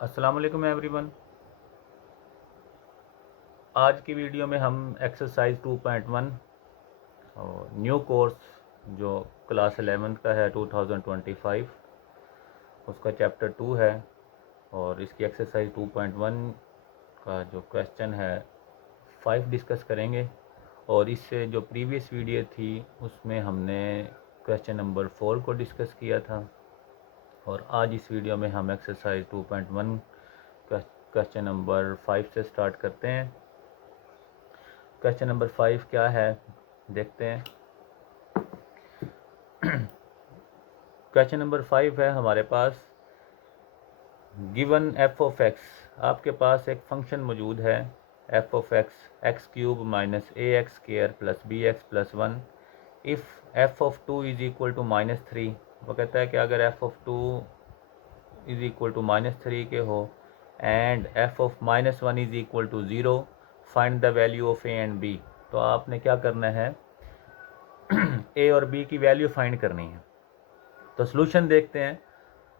अस्सलाम वालेकुम एवरीवन। आज की वीडियो में हम एक्सरसाइज 2.1 और न्यू कोर्स जो क्लास 11 का है 2025 उसका चैप्टर 2 है और इसकी एक्सरसाइज 2.1 का जो क्वेश्चन है 5 डिस्कस करेंगे। और इससे जो प्रीवियस वीडियो थी उसमें हमने क्वेश्चन नंबर 4 को डिस्कस किया था और आज इस वीडियो में हम एक्सरसाइज 2.1 क्वेश्चन नंबर 5 से स्टार्ट करते हैं। क्वेश्चन नंबर 5 क्या है देखते हैं। क्वेश्चन नंबर 5 है हमारे पास, गिवन एफ ऑफ एक्स। आपके पास एक फंक्शन मौजूद है F of X X cube minus A X square plus B X plus one if F of two is equal to -3। वो कहता है कि अगर F of two is equal to -3 के हो and F of -1 is equal to 0, find the value of A and B. तो आपने क्या करना है, ए और बी की वैल्यू फाइंड करनी है। तो सॉल्यूशन देखते हैं,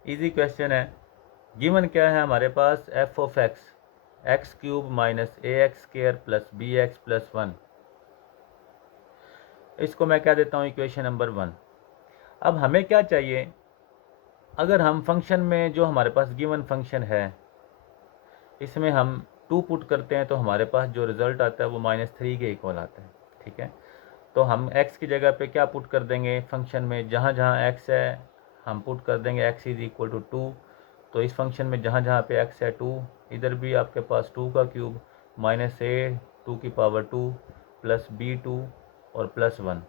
इजी क्वेश्चन है। गिवन क्या है हमारे पास, F of X X cube minus A X square plus B X plus one. इसको मैं क्या देता हूँ इक्वेशन नंबर 1। अब हमें क्या चाहिए, अगर हम फंक्शन में जो हमारे पास गिवन फंक्शन है इसमें हम 2 पुट करते हैं तो हमारे पास जो रिज़ल्ट आता है वो -3 के इक्वल आता है। ठीक है, तो हम x की जगह पे क्या पुट कर देंगे, फंक्शन में जहाँ जहाँ x है हम पुट कर देंगे x इज़ इक्वल टू 2। तो इस फंक्शन में जहाँ जहाँ पे x है 2, इधर भी आपके पास 2 का क्यूब माइनस a 2 की पावर 2 प्लस b 2 और प्लस 1।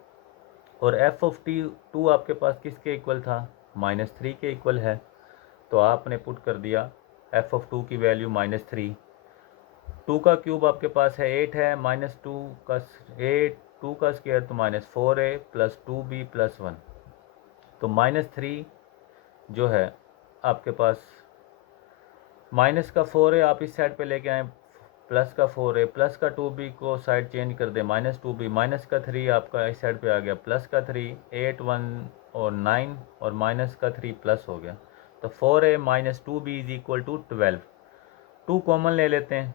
और f ऑफ t 2 आपके पास किसके इक्वल था, -3 के इक्वल है। तो आपने पुट कर दिया f ऑफ 2 की वैल्यू -3। 2 का क्यूब आपके पास है 8 है, -2 का 8 2 का स्क्वायर तो -4a प्लस 2b प्लस 1। तो -3 जो है आपके पास, माइनस का 4a आप इस साइड पे लेके आए, प्लस का 4a प्लस का 2b को साइड चेंज कर दे -2b, माइनस का 3 आपका इस साइड पे आ गया, प्लस का 3 8 1 और 9 और माइनस का 3 प्लस हो गया। तो 4a minus 2b is equal to 12। 2 common ले लेते हैं,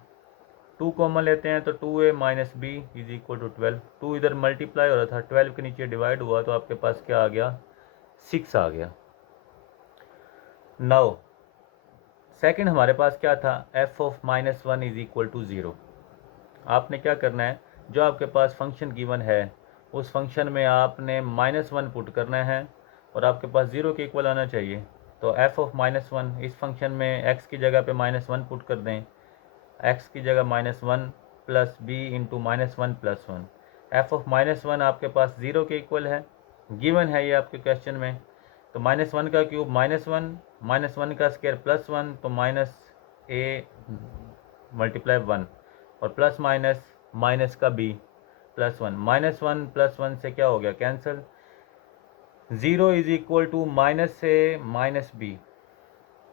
2 कॉमन लेते हैं तो 2a minus B is equal to 12। 2 इधर मल्टीप्लाई हो रहा था, 12 के नीचे डिवाइड हुआ तो आपके पास क्या आ गया, 6 आ गया। नाउ सेकंड हमारे पास क्या था, f of -1 is equal to 0। आपने क्या करना है, जो आपके पास फंक्शन गिवन है उस फंक्शन में आपने -1 पुट करना है और आपके पास 0 के इक्वल आना चाहिए। तो f ऑफ -1 इस फंक्शन में x की जगह पे -1 पुट कर दें, x की जगह -1 plus B into -1 plus 1। F of -1 आपके पास 0 के इक्वल है, गिवन है ये आपके क्वेश्चन में। तो -1 का क्यूब -1 -1 का स्क्वायर प्लस 1 तो -a मल्टीप्लाई 1 और प्लस माइनस माइनस का b प्लस 1, -1 प्लस 1 से क्या हो गया cancel. 0 is equal to -a minus b।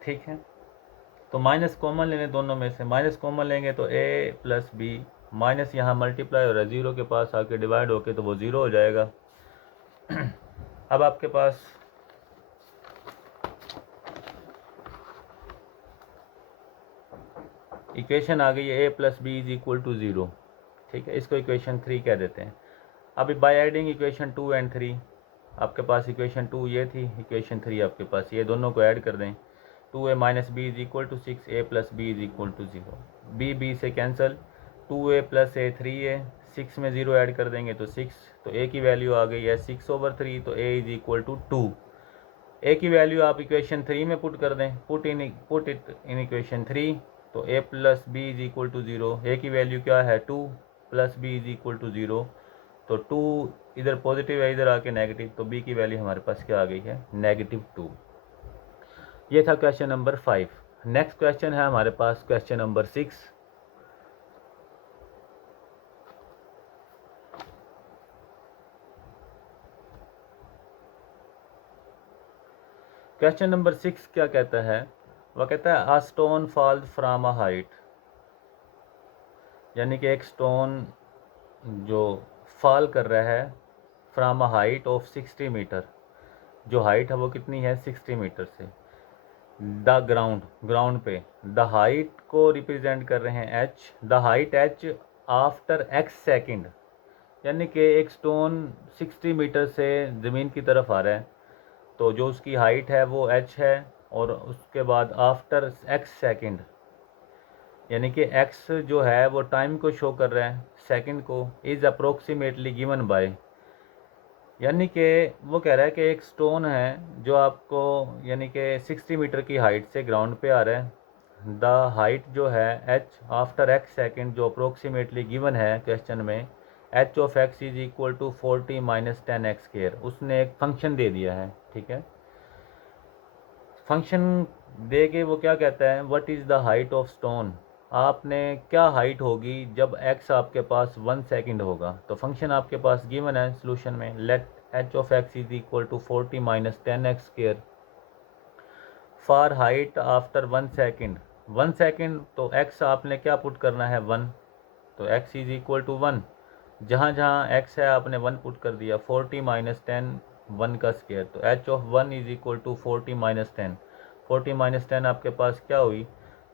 ठीक है, तो माइनस कॉमन लेने दोनों में से, माइनस कॉमन लेंगे तो a प्लस बी, माइनस यहाँ मल्टीप्लाई हो रहा है 0 के पास आके डिवाइड होके तो वो 0 हो जाएगा। अब आपके पास इक्वेशन आ गई है a plus B is equal to 0। ठीक है, इसको इक्वेशन 3 कह देते हैं। अभी बाय एडिंग इक्वेशन 2 एंड 3, आपके पास इक्वेशन 2 ये थी, इक्वेशन 3 आपके पास, ये दोनों को ऐड कर दें। 2a minus B is equal to 6, a plus B is equal to 0, b से cancel, 2a plus a 3a, 6 में 0 ऐड कर देंगे तो 6, तो a की वैल्यू आ गई है 6/3, तो a is equal to 2। a की वैल्यू आप इक्वेशन 3 में पुट कर दें, पुट इट इन इक्वेशन 3, तो a plus B is equal to 0, a की वैल्यू क्या है 2 plus B is equal to 0, तो 2 इधर पॉजिटिव है इधर आके नेगेटिव, तो b की वैल्यू हमारे पास क्या आ गई है -2। ये था क्वेश्चन नंबर 5। नेक्स्ट क्वेश्चन है हमारे पास क्वेश्चन नंबर 6। क्वेश्चन नंबर 6 क्या कहता है, वह कहता है a stone falls from a height, यानी कि एक स्टोन जो फॉल कर रहा है from a height of 60 metre, जो हाइट है वो कितनी है 60 मीटर से। द ग्राउंड पे द हाइट को रिप्रेजेंट कर रहे हैं H, the height H after X second, यानी कि एक स्टोन 60 मीटर से ज़मीन की तरफ आ रहा है, तो जो उसकी हाइट है वो एच है, और उसके बाद आफ्टर एक्स सेकंड, यानी कि एक्स जो है वो टाइम को शो कर रहा है, सेकंड को, इज़ अप्रोक्सीमेटली गिवन बाय, यानी कि वो कह रहा है कि एक स्टोन है जो आपको यानी कि 60 मीटर की हाइट से ग्राउंड पे आ रहा है, द हाइट जो है एच आफ्टर एक्स सेकेंड जो अप्रोक्सीमेटली गिवन है क्वेश्चन में, H of x is equal to 40 minus 10 x square, उसने एक फंक्शन दे दिया है। ठीक है, फंक्शन दे के वो क्या कहता है, what is the height of stone, आपने क्या हाइट होगी जब x आपके पास 1 सेकंड होगा, तो फंक्शन आपके पास गिवन है सॉल्यूशन में, let h of x is equal to 40 minus 10 x square for height after 1 second, 1 second तो x आपने क्या पुट करना है 1, तो x इज इक्वल टू 1, जहाँ जहाँ x है आपने 1 पुट कर दिया, 40 माइनस 10 1 का स्क्वायर, तो h of 1 is equal to 40 minus 10, 40 minus 10 आपके पास क्या हुई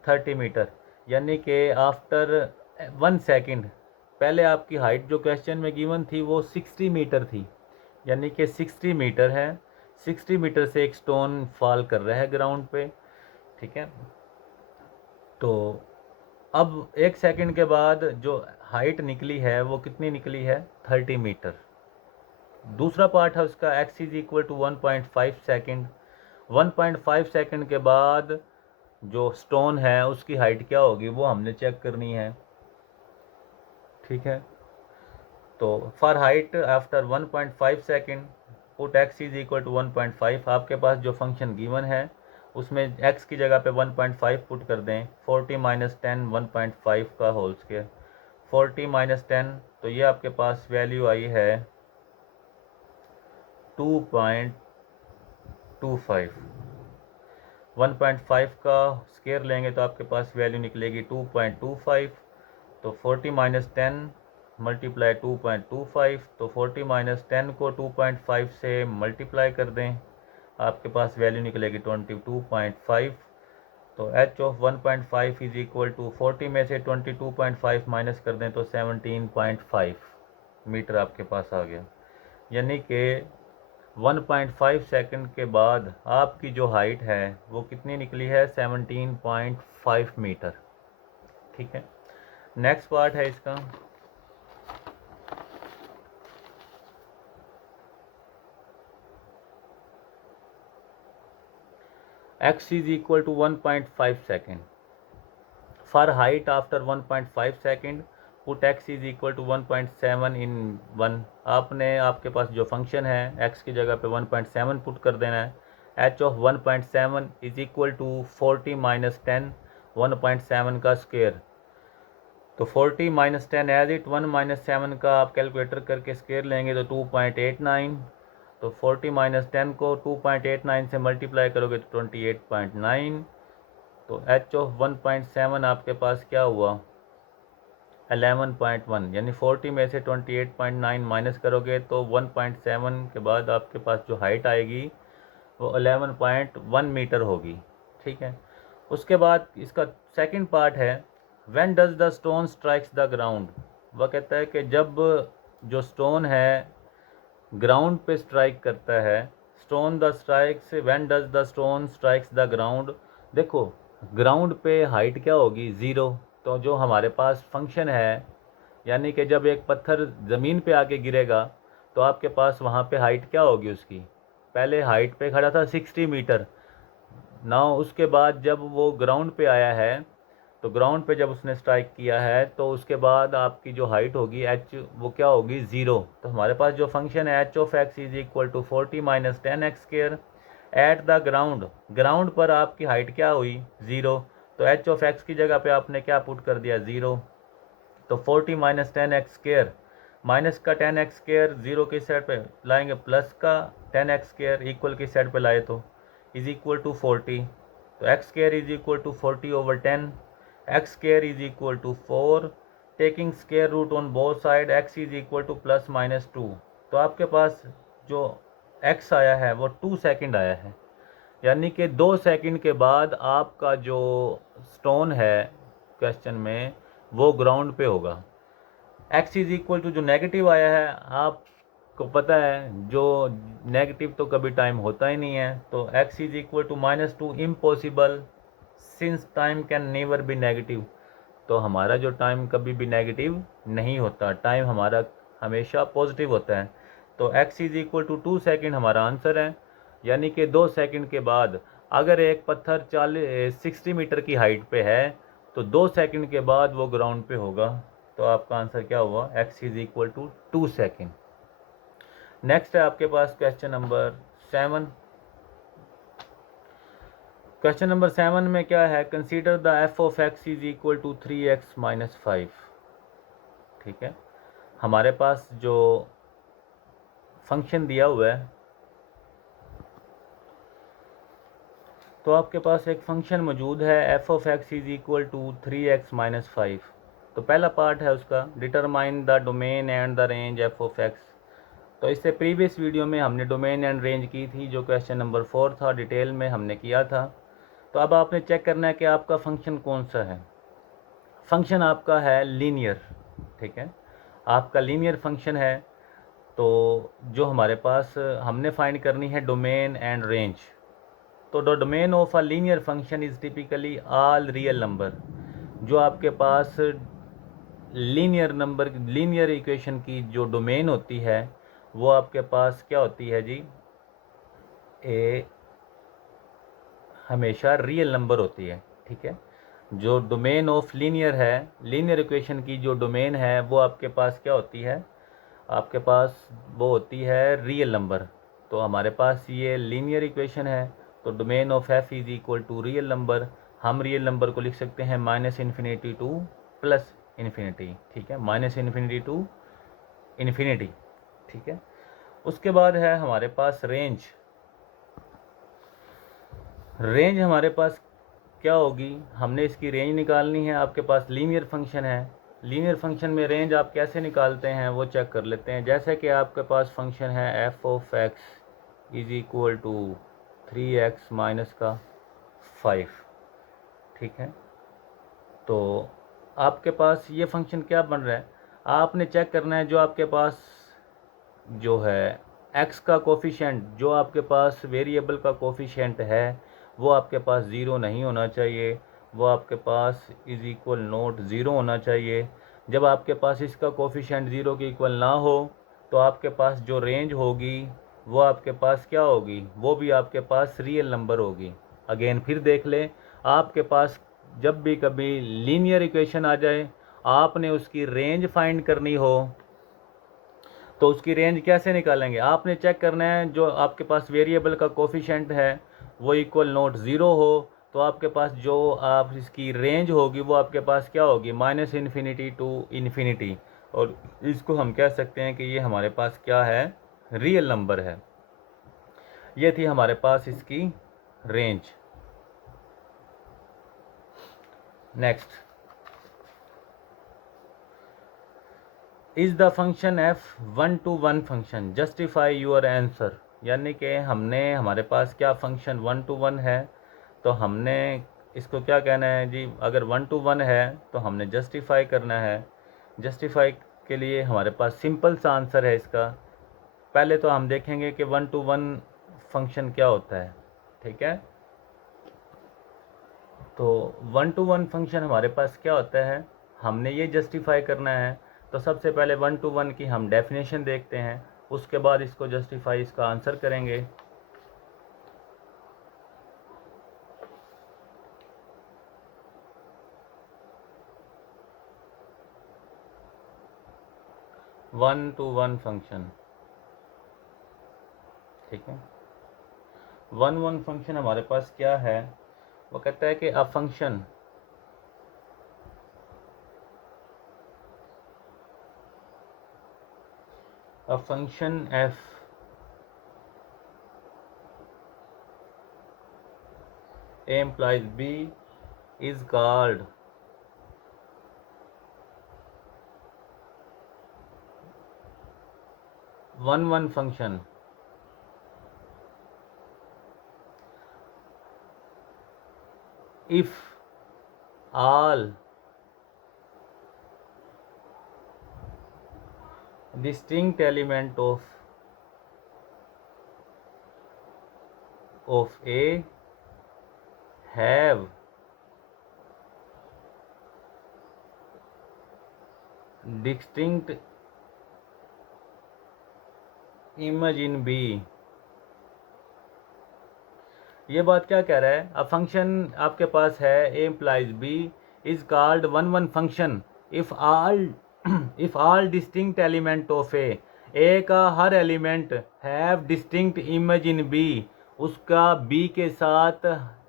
30 मीटर, यानी कि आफ्टर 1 सेकंड, पहले आपकी हाइट जो क्वेश्चन में गिवन थी वो 60 मीटर थी, यानी कि 60 मीटर है, 60 मीटर से एक स्टोन फॉल कर रहा है ग्राउंड पे। ठीक है, तो अब 1 सेकंड के बाद जो हाइट निकली है वो कितनी निकली है 30 मीटर। दूसरा पार्ट है उसका x is equal to 1.5 second, 1.5 second के बाद जो स्टोन है उसकी हाइट क्या होगी वो हमने चेक करनी है। ठीक है, तो for height after 1.5 second put x is equal to 1.5, आपके पास जो फंक्शन गिवन है उसमें x की जगह पे 1.5 पुट कर दें, 40 माइनस 10 1.5 का होल स्क्वायर, 40 माइनस 10, तो ये आपके पास वैल्यू आई है 2.25, 1.5 का स्क्वायर लेंगे तो आपके पास वैल्यू निकलेगी 2.25, तो 40 माइनस 10 मल्टीप्लाई 2.25, तो 40 माइनस 10 को 2.5 से मल्टीप्लाई कर दें, आपके पास वैल्यू निकलेगी 22.5, तो h of 1.5 is equal to 40 में से 22.5 माइनस कर दें तो 17.5 मीटर आपके पास आ गया, यानी कि 1.5 सेकंड के बाद आपकी जो हाइट है वो कितनी निकली है 17.5 मीटर। ठीक है, नेक्स्ट पार्ट है इसका, x is equal to 1.5 second for height after 1.5 second put x is equal to 1.7 in 1, आपने आपके पास जो फंक्शन है x की जगह पे 1.7 पुट कर देना है, h of 1.7 is equal to 40 minus 10 1.7 का स्क्वायर, तो 40 माइनस 10 एज इट 1 माइनस 7 का आप कैलकुलेटर करके स्क्वायर लेंगे तो 2.89, तो 40 माइनस 10 को 2.89 से मल्टीप्लाई करोगे तो 28.9, तो h ऑफ 1.7 आपके पास क्या हुआ 11.1, यानी 40 में से 28.9 माइनस करोगे तो 1.7 के बाद आपके पास जो हाइट आएगी वो 11.1 मीटर होगी। ठीक है, उसके बाद इसका सेकंड पार्ट है, when does the stone strikes the ground, वह कहता है कि जब जो स्टोन है ग्राउंड पे स्ट्राइक करता है, stone the strikes when does the stone strikes the ground, देखो ग्राउंड पे हाइट क्या होगी 0, तो जो हमारे पास फंक्शन है, यानी कि जब एक पत्थर ज़मीन पे आके गिरेगा तो आपके पास वहाँ पे हाइट क्या होगी उसकी, पहले हाइट पे खड़ा था 60 मीटर, ना उसके बाद जब वो ग्राउंड पे आया है, तो ग्राउंड पे जब उसने स्ट्राइक किया है तो उसके बाद आपकी जो हाइट होगी एच वो क्या होगी 0, तो हमारे पास जो फंक्शन है h of x is equal to 40 minus 10 x square at the ground, ground पर आपकी हाइट क्या हुई 0, तो एच ऑफ एक्स की जगह पे आपने क्या पुट कर दिया 0, तो 40 माइनस 10 एक्स स्क्वायर, माइनस का 10 एक्स स्क्वायर 0 की साइड पे लाएंगे, प्लस का 10 एक्स स्क्वायर इक्वल की साइड पे लाए तो इज इक्वल टू 40, तो x square is equal to 40 over 10, x square is equal to 4, taking square root on both side x is equal to plus minus 2, तो आपके पास जो x आया है वो 2 सेकंड आया है, यानी कि 2 सेकंड के बाद आपका जो स्टोन है क्वेश्चन में वो ग्राउंड पे होगा। x इज इक्वल टू जो नेगेटिव आया है, आपको पता है जो नेगेटिव तो कभी टाइम होता ही नहीं है, तो x is equal to -2 impossible since time can never be negative. तो हमारा जो टाइम कभी भी नेगेटिव नहीं होता, टाइम हमारा हमेशा पॉजिटिव होता है। तो x is equal to 2 second हमारा आंसर है। यानी कि 2 सेकंड के बाद अगर एक पत्थर 60 मीटर की हाइट पे है तो 2 सेकंड के बाद वो ग्राउंड पे होगा। तो आपका आंसर क्या हुआ, x is equal to 2 second. Next है आपके पास क्वेश्चन नंबर 7। क्वेश्चन नंबर 7 में क्या है, consider the f of x is equal to 3x minus 5। ठीक है, हमारे पास जो फंक्शन दिया हुआ है, तो आपके पास एक फंक्शन मौजूद है f of x is equal to 3x minus 5। तो पहला पार्ट है उसका, determine the domain and the range f of x। तो इससे प्रीवियस वीडियो में हमने डोमेन एंड रेंज की थी, जो क्वेश्चन नंबर 4 था, डिटेल में हमने किया था। तो अब आपने चेक करना है कि आपका फंक्शन कौन सा है। फंक्शन आपका है लीनियर। ठीक है, आपका लीनियर फंक्शन है। तो जो हमारे पास हमने फाइंड करनी है डोमेन एंड रेंज। तो the domain of a linear function is typically all real number. जो आपके पास लीनियर नंबर, लीनियर इक्वेशन की जो डोमेन होती है वो आपके पास क्या होती है जी, ए हमेशा रियल नंबर होती है। ठीक है, जो डोमेन ऑफ लीनियर है, लीनियर इक्वेशन की जो डोमेन है वो आपके पास क्या होती है, आपके पास वो होती है रियल नंबर। तो हमारे पास ये लीनियर इक्वेशन है, तो domain of f is equal to real number. हम रियल नंबर को लिख सकते हैं -इन्फिनिटी टू +इन्फिनिटी। ठीक है, -इन्फिनिटी टू इन्फिनिटी। ठीक है, उसके बाद है हमारे पास रेंज। रेंज हमारे पास क्या होगी, हमने इसकी रेंज निकालनी है। आपके पास लीनियर फंक्शन है, लीनियर फंक्शन में रेंज आप कैसे निकालते हैं वो चेक कर लेते हैं। जैसे कि आपके पास फंक्शन है f of x is equal to 3x minus का 5। ठीक है, तो आपके पास ये फंक्शन क्या बन रहा है, आपने चेक करना है जो आपके पास जो है x का कोफिशेंट, जो आपके पास वेरिएबल का कोफिशेंट है वो आपके पास ज़ीरो नहीं होना चाहिए, वो आपके पास इज़ इक्वल नोट ज़ीरो होना चाहिए। जब आपके पास इसका कोफिशेंट ज़ीरो के इक्वल ना हो तो आपके पास जो रेंज होगी वो आपके पास क्या होगी, वो भी आपके पास रियल नंबर होगी। अगेन फिर देख लें, आपके पास जब भी कभी लीनियर इक्वेशन आ जाए, आपने उसकी रेंज फाइंड करनी हो तो उसकी रेंज कैसे निकालेंगे, आपने चेक करना है जो आपके पास वेरिएबल का कोफिशेंट है वो इक्वल नोट ज़ीरो हो, तो आपके पास जो आप इसकी रेंज होगी वो आपके पास क्या होगी, -इन्फिनिटी टू इन्फिनिटी। और इसको हम कह सकते हैं कि ये हमारे पास क्या है, रियल नंबर है। ये थी हमारे पास इसकी range. Next, is the function f 1-to-1 function, justify your answer. यानी कि हमने, हमारे पास क्या फंक्शन 1-to-1 है, तो हमने इसको क्या कहना है जी, अगर 1-to-1 है तो हमने जस्टिफाई करना है। जस्टिफाई के लिए हमारे पास सिंपल सा आंसर है इसका। पहले तो हम देखेंगे कि 1-to-1 फंक्शन क्या होता है। ठीक है, तो 1-to-1 फंक्शन हमारे पास क्या होता है, हमने ये जस्टिफाई करना है। तो सबसे पहले 1-to-1 की हम डेफिनेशन देखते हैं, उसके बाद इसको जस्टिफाई, इसका आंसर करेंगे। वन टू वन फंक्शन, ठीक है, 1-1 फंक्शन हमारे पास क्या है, वो कहता है कि a function f a implies b is called one function if all distinct element of A have distinct image in B। ये बात क्या कह रहा है? अब फंक्शन आपके पास है a implies b is called one function if all distinct element of a का हर element have distinct image in b, उसका b के साथ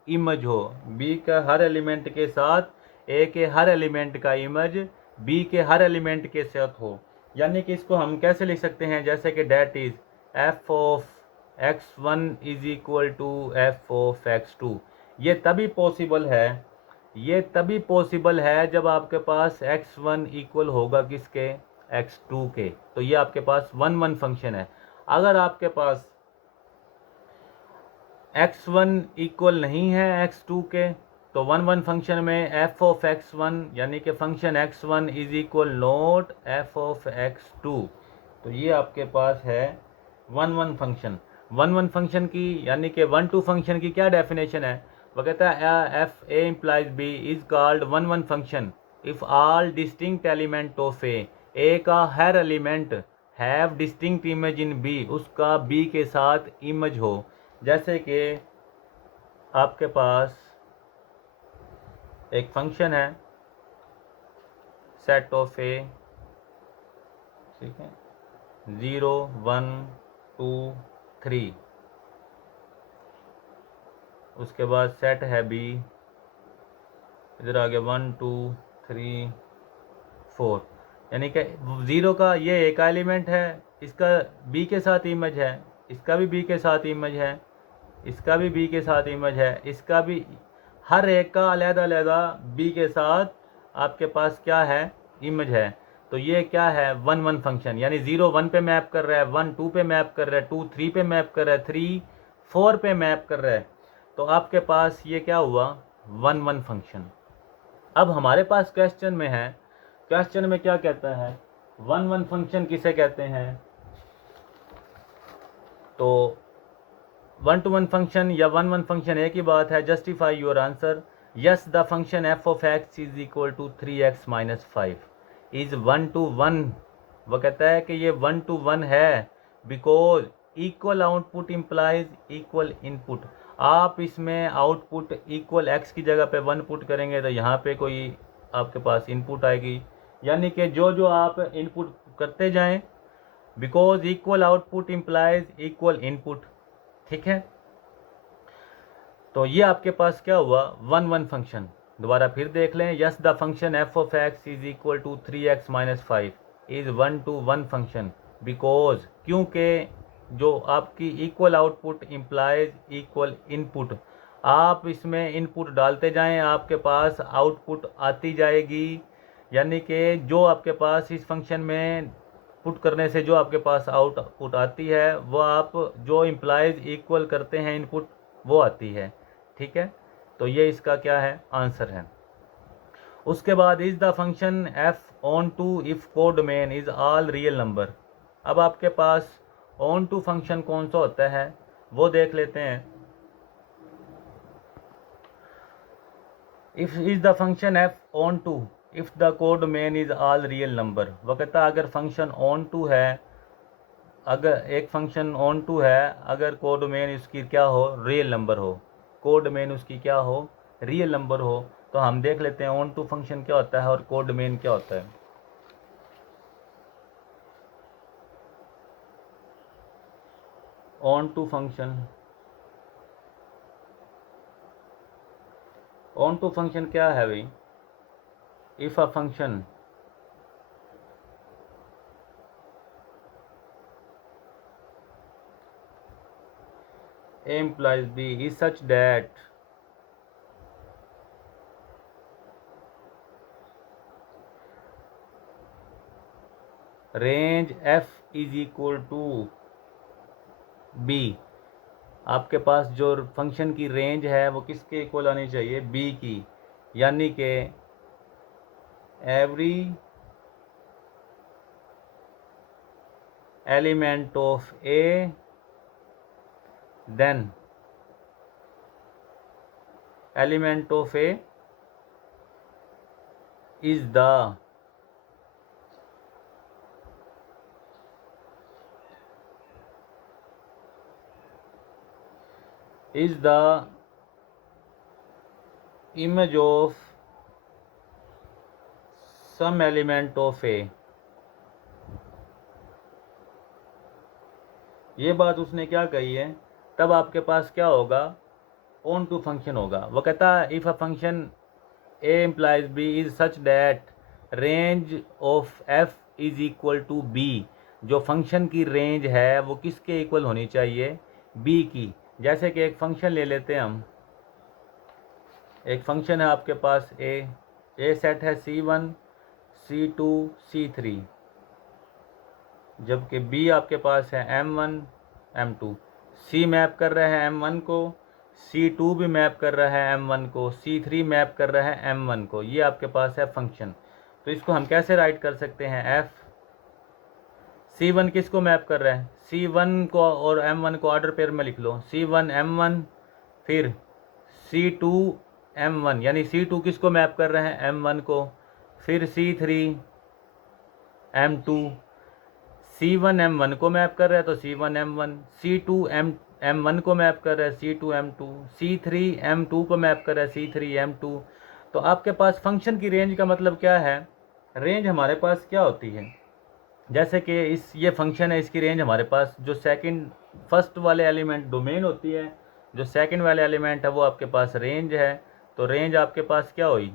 इमेज हो, b का हर एलिमेंट के साथ a के हर एलिमेंट का इमेज b के हर एलिमेंट के साथ हो। यानी कि इसको हम कैसे लिख सकते हैं? जैसे कि that is f of x1 is equal to f of x2। ये तभी पॉसिबल है जब आपके पास x1 इक्वल होगा किसके? x2 के। तो ये आपके पास वन फंक्शन है। अगर आपके पास x1 इक्वल नहीं है x2 के, तो वन फंक्शन में f ऑफ x1 यानी कि function x1 is equal not f of x2। तो ये आपके पास है वन फंक्शन। वन फंक्शन की यानी कि 1 2 फंक्शन की क्या डेफिनेशन है? वो कहता है F A implies B is called one function if all distinct element of A का हर element have distinct image in B, उसका बी के साथ इमेज हो। जैसे कि आपके पास एक फंक्शन है सेट ऑफ ए, ठीक है, 0 1 2 3, उसके बाद सेट है बी, इधर आगे 1 2 3 4, यानी कि 0 का ये एक एलिमेंट है, इसका बी के साथ इमेज है, इसका भी बी के साथ इमेज है, इसका भी बी के साथ इमेज है, इसका भी, हर एक का अलग-अलग बी के साथ आपके पास क्या है? इमेज है। तो ये क्या है? वन फंक्शन, यानी 0 1 पे मैप कर रहा है, 1 2 पे मैप कर रहा है, 2 3 पे मैप कर रहा है, 3 4 पे मैप कर रहा है। तो आपके पास ये क्या हुआ? One function. अब हमारे पास क्वेश्चन में है, क्वेश्चन में क्या कहता है? वन फंक्शन किसे कहते हैं? तो 1 to 1 फंक्शन या वन फंक्शन एक ही बात है। Justify your answer. Yes the function f of x is equal to 3x minus 5 is 1 to 1। वो कहता है कि ये 1 to 1 है because equal output implies equal input. आप इसमें आउटपुट इक्वल एक्स की जगह पे 1 पुट करेंगे तो यहाँ पे कोई आपके पास इनपुट आएगी, यानी कि जो आप इनपुट करते जाएं, because equal output implies equal input. ठीक है, तो ये आपके पास क्या हुआ? One function. दोबारा फिर देख लें। Yes the function f of x is equal to 3x minus 5 is 1 to 1 function because, क्योंकि जो आपकी equal output implies equal input, आप इसमें इनपुट डालते जाएं, आपके पास आउटपुट आती जाएगी। यानी कि जो आपके पास इस फंक्शन में पुट करने से जो आपके पास आउटपुट आती है, वो आप जो इम्प्लाइज इक्वल करते हैं इनपुट, वो आती है। ठीक है, तो ये इसका क्या है? आंसर है। उसके बाद is the function f onto if codomain is all real number. अब आपके पास ऑन टू फंक्शन कौन सा होता है वो देख लेते हैं। If is the function f onto if the codomain is all real number. वो कहता है अगर फंक्शन ऑन टू है, अगर एक फंक्शन ऑन टू है, अगर कोड मेन उसकी क्या हो? रियल नंबर हो। कोड मेन उसकी क्या हो? रियल नंबर हो। तो हम देख लेते हैं ऑन टू फंक्शन क्या होता है और कोड मेन क्या होता है। Onto function, onto function क्या है भाई? If a function a implies b is such that range f is equal to b, आपके पास जो फंक्शन की रेंज है वो किसके इक्वल आनी चाहिए, बी की, यानी कि every element of a then element of a is the image of some element of A। ये बात उसने क्या कही है, तब आपके पास क्या होगा, ऑन टू फंक्शन होगा। वो कहता है if a function A implies B is such that range of F is equal to B। जो फंक्शन की रेंज है वो किसके इक्वल होनी चाहिए, B की। जैसे कि एक फंक्शन ले लेते हैं हम, एक फंक्शन है आपके पास ए सेट है C1 C2 C3, जबकि B आपके पास है M1 M2। C मैप कर रहा है M1 को, C2 भी मैप कर रहा है M1 को, C3 मैप कर रहा है M1 को। ये आपके पास है फंक्शन। तो इसको हम कैसे राइट कर सकते हैं, F C1 किसको मैप कर रहा है, C1 को और M1 को ऑर्डर पेयर में लिख लो, C1 M1 फिर C2 M1, यानी C2 किसको मैप कर रहे हैं, M1 को, फिर C3 M2, C1 M1 को मैप कर रहा है तो C1 M1, C2 M1 को मैप कर रहा है C2 M2, C3 M2 को मैप कर रहा है C3 M2। तो आपके पास फंक्शन की रेंज का मतलब क्या है, रेंज हमारे पास क्या होती है, जैसे कि ये फंक्शन है, इसकी रेंज हमारे पास जो फर्स्ट वाले एलिमेंट डोमेन होती है, जो सेकंड वाले एलिमेंट है वो आपके पास रेंज है। तो रेंज आपके पास क्या हुई,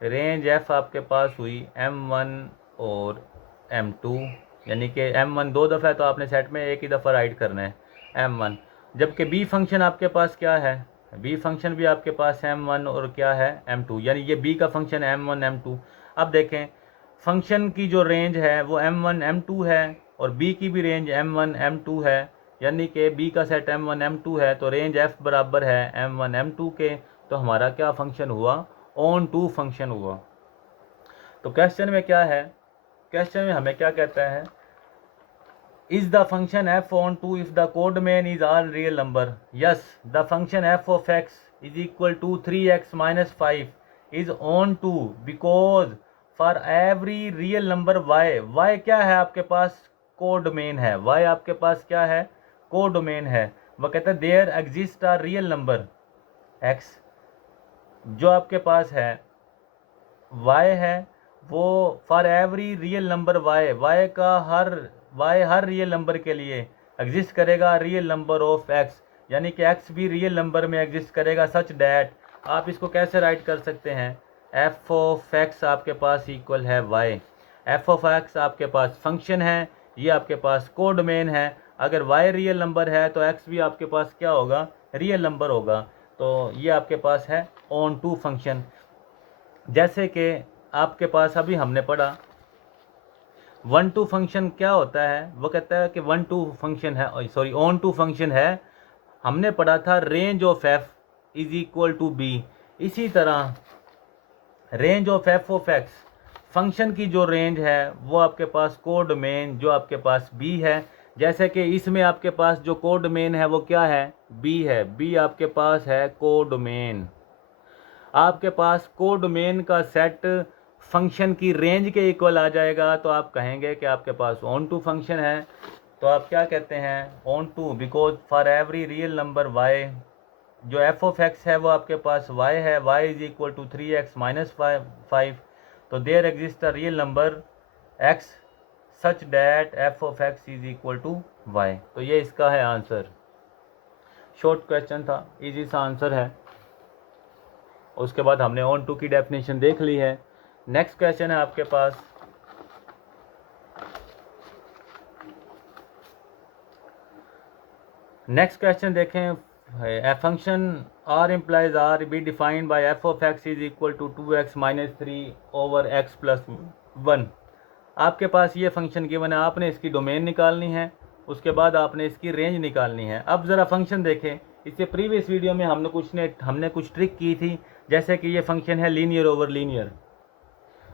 रेंज एफ आपके पास हुई M1 और M2, यानी कि M1 दो दफ़ा है तो आपने सेट में एक ही दफ़ा राइट करना है M1। जबकि बी फंक्शन आपके पास क्या है, बी फंक्शन भी आपके पास M1 और क्या है M2, यानी ये बी का फंक्शन है M1 M2। अब देखें फंक्शन की जो रेंज है वो M1 M2 है और बी की भी रेंज M1 M2 है, यानी कि बी का सेट M1 M2 है, तो रेंज F बराबर है M1 M2 के। तो हमारा क्या फंक्शन हुआ, ऑन टू फंक्शन हुआ। तो क्वेश्चन में क्या है, क्वेश्चन में हमें क्या कहता है, is the function f onto if the codomain is all real number. Yes, the function f of x is equal to 3x minus 5 is onto because for every real number y, y क्या है आपके पास, codomain है, y आपके पास क्या है, code main है। वह कहता है there exist a real number x, जो आपके पास है y है वो for every real number y हर रियल नंबर के लिए एग्जिस्ट करेगा रियल नंबर ऑफ x, यानी कि x भी रियल नंबर में एग्जिस्ट करेगा सच डैट। आप इसको कैसे राइट कर सकते हैं, f ऑफ x आपके पास इक्वल है y, f ऑफ x आपके पास फंक्शन है, ये आपके पास कोड मेन है। अगर y रियल नंबर है तो x भी आपके पास क्या होगा, रियल नंबर होगा। तो ये आपके पास है ऑन टू फंक्शन। जैसे कि आपके पास अभी हमने पढ़ा 1 to फंक्शन क्या होता है, वो कहता है कि 1 to फंक्शन है, सॉरी ऑन टू फंक्शन है। हमने पढ़ा था range of f is equal to b. इसी तरह range of f of x function की जो रेंज है वो आपके पास कोड मेन जो आपके पास बी है। जैसे कि इसमें आपके पास जो कोड मेन है वो क्या है, बी है, बी आपके पास है कोड मेन। आपके पास कोड मेन का सेट फंक्शन की रेंज के इक्वल आ जाएगा तो आप कहेंगे कि आपके पास ऑन टू फंक्शन है। तो आप क्या कहते हैं, onto because for every real number y, जो एफ ऑफ एक्स है वो आपके पास वाई है, y is equal to 3x minus 5। तो there exist a real number x such that F of x is equal to y. तो ये इसका है आंसर। शॉर्ट क्वेश्चन था, इजी सा आंसर है। उसके बाद हमने ऑन टू की डेफिनेशन देख ली है। नेक्स्ट क्वेश्चन है आपके पास, नेक्स्ट क्वेश्चन देखें, a function R implies R be defined by f of x is equal to 2x minus 3 over x plus 1। आपके पास ये फंक्शन गिवन है, आपने इसकी डोमेन निकालनी है उसके बाद आपने इसकी रेंज निकालनी है। अब ज़रा फंक्शन देखें, इससे प्रीवियस वीडियो में हमने कुछ ट्रिक की थी, जैसे कि ये फंक्शन है लीनियर ओवर लीनियर।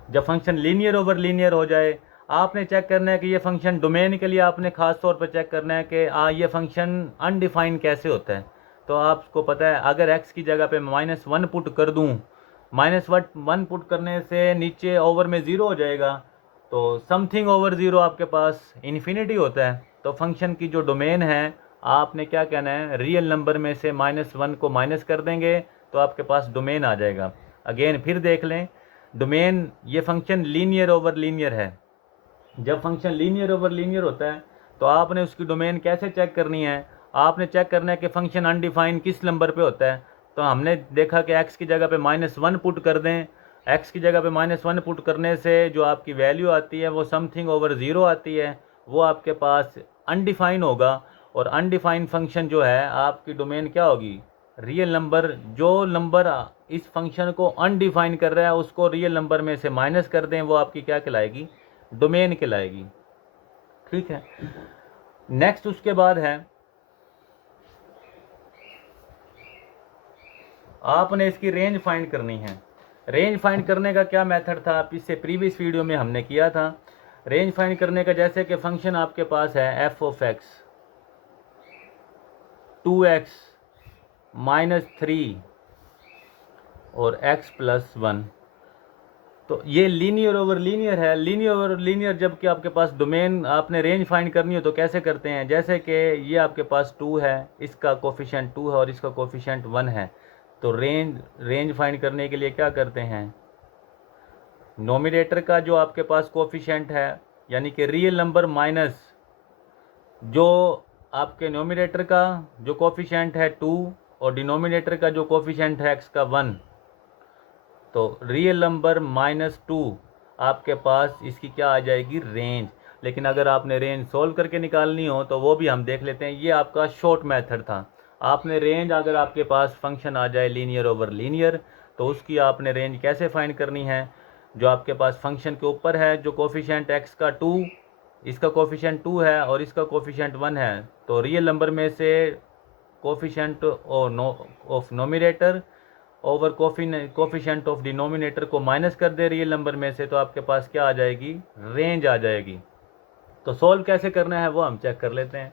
जब फंक्शन लीनियर ओवर लीनियर हो जाए, आपने चेक करना है कि ये फंक्शन डोमेन के लिए आपने ख़ास तौर पर चेक करना है कि ये फंक्शन अनडिफाइंड कैसे होता है। तो आपको पता है, अगर x की जगह पे -1 पुट कर दूँ, -1 पुट करने से नीचे ओवर में 0 हो जाएगा, तो समथिंग ओवर 0 आपके पास इन्फिनिटी होता है। तो फंक्शन की जो डोमेन है, आपने क्या कहना है, रियल नंबर में से -1 को माइनस कर देंगे तो आपके पास डोमेन आ जाएगा। अगेन फिर देख लें, डोमेन ये फंक्शन लीनियर ओवर लीनियर है। जब फंक्शन लीनियर ओवर लीनियर होता है तो आपने उसकी डोमेन कैसे चेक करनी है, आपने चेक करना है कि फंक्शन अनडिफाइंड किस नंबर पे होता है। तो हमने देखा कि x की जगह पे -1 पुट कर दें, x की जगह पे -1 पुट करने से जो आपकी वैल्यू आती है वो समथिंग ओवर 0 आती है, वो आपके पास अनडिफाइन होगा। और अनडिफाइंड फंक्शन जो है, आपकी डोमेन क्या होगी, रियल नंबर। जो नंबर इस फंक्शन को अनडिफाइन कर रहा है उसको रियल नंबर में से माइनस कर दें, वो आपकी क्या कहलाएगी, डोमेन कहलाएगी। ठीक है। नेक्स्ट उसके बाद है, आपने इसकी रेंज फाइंड करनी है। रेंज फाइंड करने का क्या मेथड था, इससे प्रीवियस वीडियो में हमने किया था। रेंज फाइंड करने का, जैसे कि फंक्शन आपके पास है f(x) 2x -3 और x + 1, तो ये लीनियर ओवर लीनियर है। लीनियर ओवर लीनियर जबकि आपके पास डोमेन, आपने रेंज फाइंड करनी हो तो कैसे करते हैं, जैसे कि ये आपके पास 2 है, इसका कोफिशिएंट 2 है और इसका कोफिशिएंट 1 है। तो रेंज फाइंड करने के लिए क्या करते हैं, नोमिनेटर का जो आपके पास कोफिशिएंट है, यानी कि रियल नंबर माइनस जो आपके नोमिनेटर का जो कोफिशिएंट है 2 और डिनोमिनेटर का जो कोफिशिएंट है x का 1, तो रियल नंबर -2 आपके पास इसकी क्या आ जाएगी, रेंज। लेकिन अगर आपने रेंज सोल्व करके निकालनी हो तो वो भी हम देख लेते हैं। ये आपका शॉर्ट मेथड था। आपने रेंज, अगर आपके पास फंक्शन आ जाए लीनियर ओवर लीनियर, तो उसकी आपने रेंज कैसे फाइंड करनी है, जो आपके पास फंक्शन के ऊपर है, जो कोफिशिएंट x का 2, इसका कोफिशिएंट 2 है और इसका कोफिशिएंट 1 है, तो रियल नंबर में से coefficient of nominator over coefficient of denominator को माइनस कर दे रियल नंबर में से, तो आपके पास क्या आ जाएगी, रेंज आ जाएगी। तो सोल्व कैसे करना है वो हम चेक कर लेते हैं।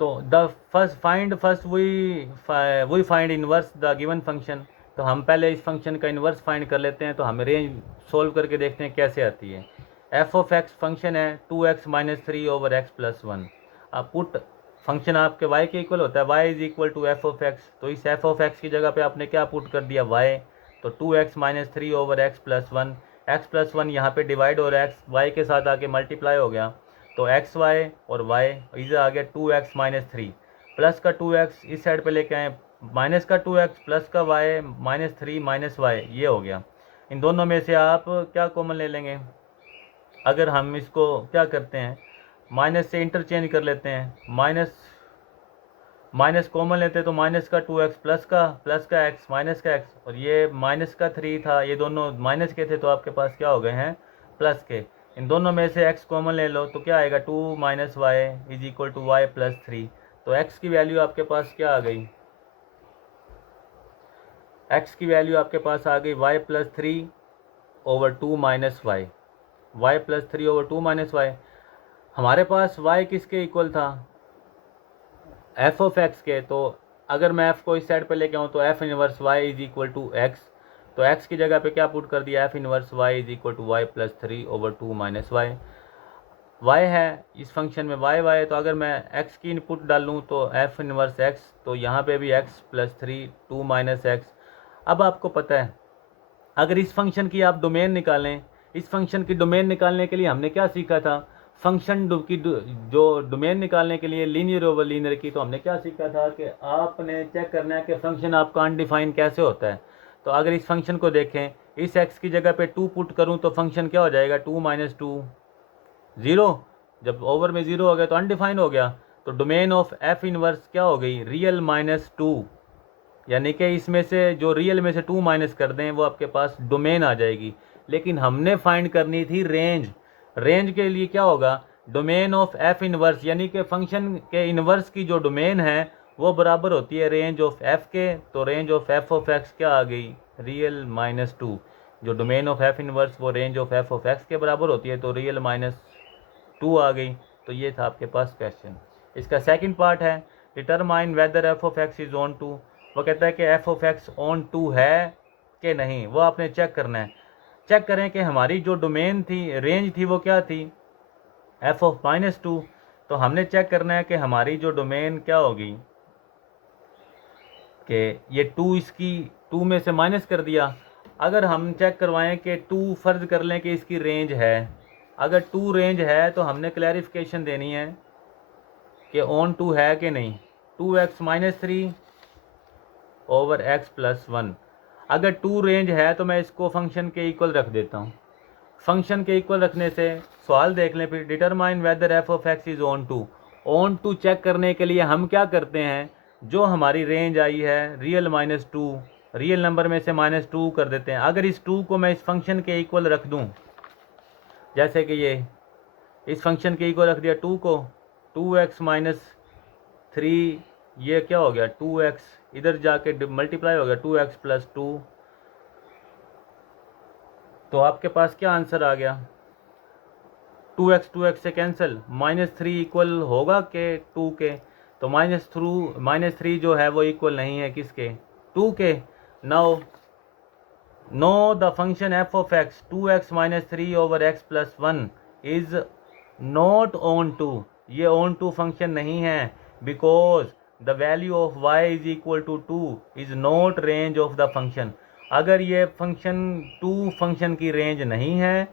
तो the first we find inverse the given function. तो हम पहले इस फंक्शन का इनवर्स फाइंड कर लेते हैं, तो हमें रेंज सोल्व करके देखते हैं कैसे आती है। f(x) फंक्शन है 2x -3 ओवर x + 1। आप पुट, फंक्शन आपके y के इक्वल होता है, y = f(x), तो इस f(x) की जगह पे आपने क्या पुट कर दिया, y। तो 2x -3 ओवर x + 1, x + 1 यहाँ पे डिवाइड हो रहा है, x y के साथ आके मल्टीप्लाई हो गया, तो एक्स वाई और वाई इधर आ गया 2x -3, प्लस का 2x इस साइड पे लेके आए, माइनस का 2x प्लस का y -3 -y, ये हो गया। इन दोनों में से आप क्या कॉमन ले लेंगे, अगर हम इसको क्या करते हैं, माइनस से इंटरचेंज कर लेते हैं, माइनस कॉमन लेते हैं, तो माइनस का 2x प्लस का x माइनस का x, और ये माइनस का 3 था, ये दोनों माइनस के थे, तो आपके पास क्या हो गए हैं, प्लस के। इन दोनों में से x कॉमन ले लो तो क्या आएगा, 2 - y = y + 3। तो x की वैल्यू आपके पास क्या आ गई, x की वैल्यू आपके पास आ गई y + 3 over 2 - y, y + 3 over 2 - y। हमारे पास y किसके इक्वल था, f(x) के। तो अगर मैं f को इस साइड पे लेके आऊँ तो f इनवर्स y = x, तो x की जगह पे क्या पुट कर दिया, f inverse y = y + 3 over 2 - y। y है इस फंक्शन में, y, तो अगर मैं x की इनपुट डालूँ तो f इनवर्स x, तो यहाँ पे भी x + 3 2 - x। अब आपको पता है, अगर इस फंक्शन की आप डोमेन निकालें, इस फंक्शन की डोमेन निकालने के लिए हमने क्या सीखा था, फंक्शन की जो डोमेन निकालने के लिए लीनियर ओवर लीनियर की, तो हमने क्या सीखा था कि आपने चेक करना है कि फंक्शन आपका अनडिफाइन कैसे होता है। तो अगर इस फंक्शन को देखें, इस x की जगह पे 2 पुट करूं तो फंक्शन क्या हो जाएगा, 2 - 2 0, जब ओवर में 0 हो गया तो अनडिफाइन हो गया। तो डोमेन ऑफ f इनवर्स क्या हो गई, रियल -2, यानी कि इसमें से जो रियल में से 2 माइनस कर दें वो आपके पास डोमेन आ जाएगी। लेकिन हमने फाइंड करनी थी रेंज। रेंज के लिए क्या होगा, डोमेन ऑफ एफ इनवर्स यानी कि फंक्शन के इनवर्स की जो डोमेन है वो बराबर होती है रेंज ऑफ एफ के। तो range of f of x क्या आ गई, रियल माइनस टू। जो डोमेन ऑफ एफ इनवर्स वो range of f of x के बराबर होती है, तो रियल माइनस टू आ गई। तो ये था आपके पास क्वेश्चन। इसका सेकंड पार्ट है determine whether f of x is onto. वो कहता है कि f of x onto है कि नहीं, वो आपने चेक करना है। चेक करें कि हमारी जो डोमेन थी, रेंज थी, वो क्या थी, एफ ऑफ माइनस टू। तो हमने चेक करना है कि हमारी जो डोमेन क्या होगी, कि ये टू इसकी टू में से माइनस कर दिया। अगर हम चेक करवाएं कि टू फ़र्ज़ कर लें कि इसकी रेंज है, अगर टू रेंज है तो हमने क्लैरिफिकेशन देनी है कि ऑन टू है कि नहीं। 2x minus three over x plus one. अगर टू रेंज है तो मैं इसको फंक्शन के इक्वल रख देता हूँ। फंक्शन के इक्वल रखने से सवाल देख लें फिर, determine whether f of x is onto. Onto check करने के लिए हम क्या करते हैं, जो हमारी रेंज आई है real minus two, real number में से माइनस टू कर देते हैं। अगर इस टू को मैं इस फंक्शन के इक्वल रख दूँ, जैसे कि ये इस फंक्शन के इक्वल रख दिया टू को, 2x माइनस थ्री, ये क्या हो गया 2x, इधर जाके मल्टीप्लाई हो गया 2x प्लस टू। तो आपके पास क्या आंसर आ गया, 2x से कैंसिल, माइनस थ्री इक्वल होगा के टू के। तो माइनस थ्री जो है वो इक्वल नहीं है किसके, टू के। Now no the function f of x 2x minus three over x plus one is not onto. ये ऑन टू फंक्शन नहीं है, because the value of y is equal to two is not range of the function. अगर ये function to function की range नहीं है,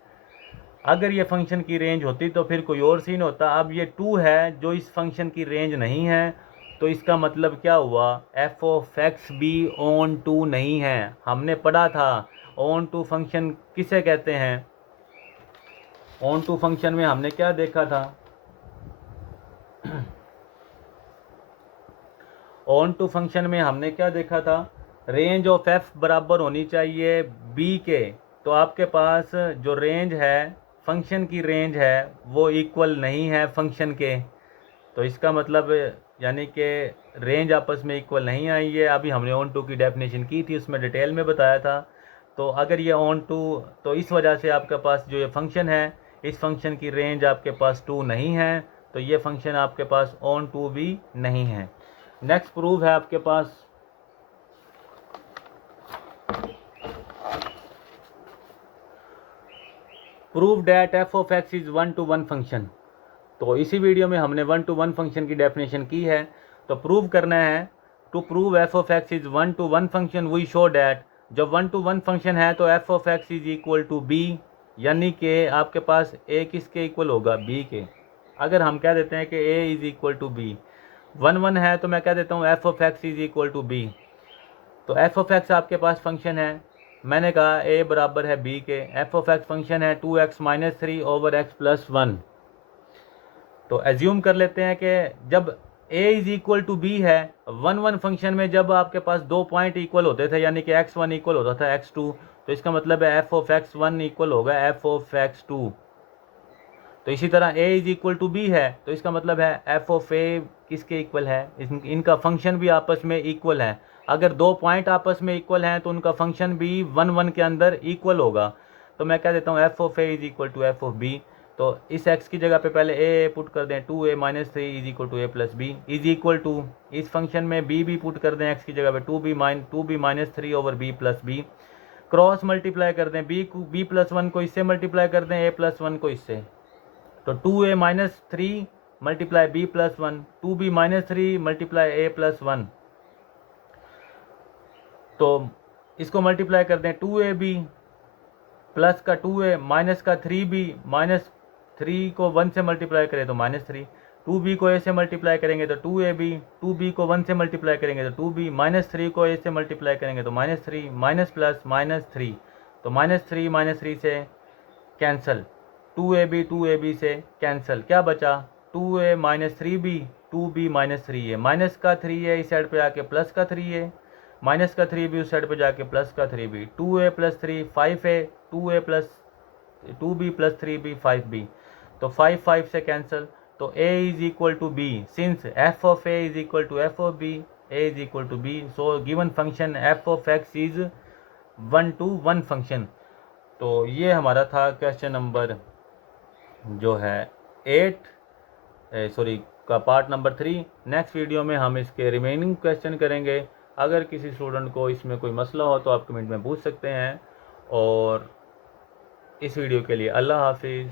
अगर ये फंक्शन की रेंज होती तो फिर कोई और सीन होता। अब ये टू है जो इस फंक्शन की रेंज नहीं है, तो इसका मतलब क्या हुआ, एफ ऑफ एक्स भी ऑन टू नहीं है। हमने पढ़ा था ऑन टू फंक्शन किसे कहते हैं, ऑन टू फंक्शन में हमने क्या देखा था, ऑन टू फंक्शन में हमने क्या देखा था, रेंज ऑफ एफ बराबर होनी चाहिए बी के। तो आपके पास जो रेंज है, फंक्शन की रेंज है, वो इक्वल नहीं है फंक्शन के। तो इसका मतलब यानी कि रेंज आपस में इक्वल नहीं आई है। अभी हमने ऑन टू की डेफिनेशन की थी, उसमें डिटेल में बताया था। तो अगर ये ऑन टू, तो इस वजह से आपके पास जो ये फंक्शन है, इस फंक्शन की रेंज आपके पास टू नहीं है, तो ये फंक्शन आपके पास ऑन टू भी नहीं है। नेक्स्ट प्रूफ है आपके पास, prove that F of x is one to one function. तो इसी वीडियो में हमने वन टू वन फंक्शन की डेफिनेशन की है। तो प्रूव करना है, to prove F of x is one to one function we show that, जब वन टू वन फंक्शन है तो F of x is equal to B, यानी कि आपके पास ए किसके इक्वल होगा, बी के। अगर हम कह देते हैं कि A is equal to B, one one है तो मैं कह देता हूँ F of x is equal to B. तो एफ ऑफ एक्स आपके पास फंक्शन है, मैंने कहा ए बराबर है बी के। एफ ऑफ एक्स फंक्शन है 2x minus three over x plus one. तो एज्यूम कर लेते हैं कि जब a is equal to b है, वन वन फंक्शन में जब आपके पास दो पॉइंट इक्वल होते थे, यानी कि x1 इक्वल होता था x2, तो इसका मतलब है f ऑफ x1 इक्वल होगा f ऑफ x2। तो इसी तरह a is equal to b है, तो इसका मतलब है f ऑफ a किसके इक्वल है, इनका फंक्शन भी आपस में इक्वल है। अगर दो पॉइंट आपस में इक्वल हैं तो उनका फंक्शन भी वन वन के अंदर इक्वल होगा। तो मैं कह देता हूँ f of a is equal to f of b. तो इस x की जगह पे पहले a पुट कर दें, 2a minus three is equal to a plus B is equal to, इस फंक्शन में b भी पुट कर दें x की जगह पे, two b minus three over b plus b. Cross multiply कर दें, b प्लस वन को इससे मल्टीप्लाई कर दें, a प्लस वन को इससे। तो 2a minus three multiply b plus one, 2b minus three multiply a plus one. तो इसको मल्टीप्लाई कर दें, 2ab प्लस का 2a माइनस का 3b, माइनस थ्री को वन से मल्टीप्लाई करें तो माइनस थ्री, 2b को a से मल्टीप्लाई करेंगे तो 2ab, 2b को वन से मल्टीप्लाई करेंगे तो 2b, माइनस थ्री को a से मल्टीप्लाई करेंगे तो minus three, minus plus minus three. तो माइनस थ्री से कैंसिल, 2ab से कैंसिल, क्या बचा 2a minus three B, 2b minus three A, minus का 3a इस साइड पे आके प्लस का 3a, माइनस का 3b उस साइड पे जाके प्लस का 3b, 2a plus three 5a, 2b plus 3b 5b। तो 5 5 से कैंसिल, तो a is equal to b, since f of a is equal to f of b, a is equal to b, so given function f of x is 1 to 1 function. तो ये हमारा था question number जो है 8 sorry का part number 3। Next video में हम इसके रिमेनिंग क्वेश्चन करेंगे। अगर किसी स्टूडेंट को इसमें कोई मसला हो तो आप कमेंट में पूछ सकते हैं। और इस वीडियो के लिए अल्लाह हाफिज़।